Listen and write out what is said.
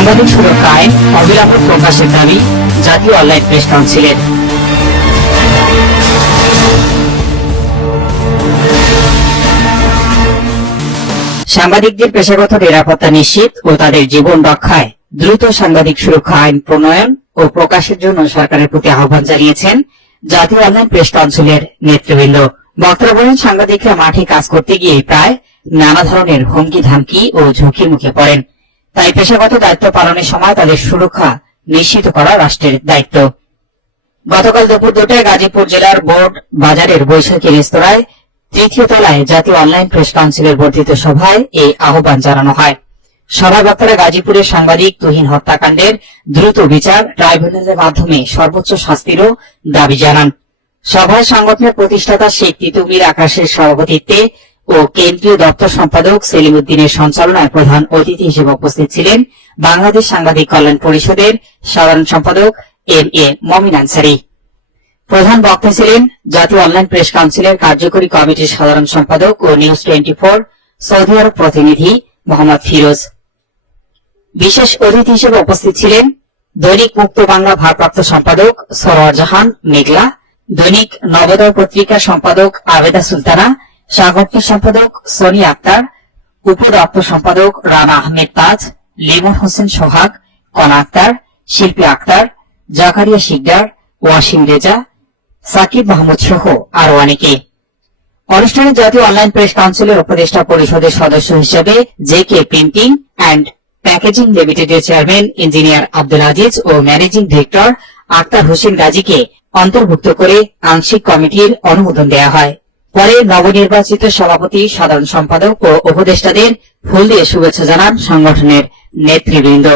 সাংবাদিক সুরক্ষা আইন অবিলম্বে প্রকাশের দাবি জাতীয় অনলাইন প্রেস কাউন্সিলের। সাংবাদিকদের পেশাগত নিরাপত্তা নিশ্চিত ও তাদের জীবন রক্ষায় দ্রুত সাংবাদিক সুরক্ষা আইন প্রণয়ন ও প্রকাশের জন্য সরকারের প্রতি আহ্বান জানিয়েছেন জাতীয় অনলাইন প্রেস কাউন্সিলের নেতৃবৃন্দ। বক্তারা বলেন, সাংবাদিকরা মাঠে কাজ করতে গিয়ে প্রায় নানা ধরনের হুমকি ধামকি ও ঝুঁকির মুখে পড়েন। তাই পেশাগত দায়িত্ব পালনের সময় তাদের সুরক্ষা নিশ্চিত করা রাষ্ট্রের দায়িত্ব। গতকাল দুপুর 2টায় গাজীপুর জেলার বোর্ড বাজারের বৈশাখী রেস্তোরাঁয় 3য় তলায় জাতীয় অনলাইন প্রেস কাউন্সিলের বর্ধিত সভায় এই আহ্বান জানানো হয়। সভায় বক্তারা গাজীপুরের সাংবাদিক তুহিন হত্যাকাণ্ডের দ্রুত বিচার, ট্রাইব্যুনালের মাধ্যমে সর্বোচ্চ শাস্তিরও দাবি জানান। সভায় সংগঠনের প্রতিষ্ঠাতা শেখ তিতুমির আকাশের সভাপতিত্বে ও কেন্দ্রীয় দপ্তর সম্পাদক সেলিম উদ্দিনের সঞ্চালনায় প্রধান অতিথি হিসেবে উপস্থিত ছিলেন বাংলাদেশ সাংবাদিক কল্যাণ পরিষদের সাধারণ সম্পাদক MA মমিন আনসারী। প্রধান বক্তা ছিলেন জাতীয় অনলাইন প্রেস কাউন্সিলের কার্যকরী কমিটির সাধারণ সম্পাদক ও নিউজ 24 সৌদি আরব প্রতিনিধি মোহাম্মদ ফিরোজ। বিশেষ অতিথি হিসেবে উপস্থিত ছিলেন দৈনিক মুক্ত বাংলা ভারপ্রাপ্ত সম্পাদক সরোয়ার জাহান মেঘলা, দৈনিক নবোদয় পত্রিকার সম্পাদক আবেদা সুলতানা, সাংগঠনিক সম্পাদক সোনিয়া আক্তার, উপদপ্তর সম্পাদক রানা আহমেদ তাজ, লিমন হোসেন সোহাগ, কনা আক্তার, শিল্পী আক্তার, জাকারিয়া শিকদার, ওয়াসিম রেজা, সাকিব মাহমুদ সহ আরো অনেকে। অনুষ্ঠানে জাতীয় অনলাইন প্রেস কাউন্সিলের উপদেষ্টা পরিষদের সদস্য হিসেবে JK প্রিন্টিং অ্যান্ড প্যাকেজিং লিমিটেডের চেয়ারম্যান ইঞ্জিনিয়ার আব্দুল আজিজ ও ম্যানেজিং ডিরেক্টর আক্তার হোসেন গাজীকে অন্তর্ভুক্ত করে আংশিক কমিটির অনুমোদন দেওয়া হয়। পরে নবনির্বাচিত সভাপতি, সাধারণ সম্পাদক ও উপদেষ্টাদের ফুল দিয়ে শুভেচ্ছা জানান সংগঠনের নেতৃবৃন্দ।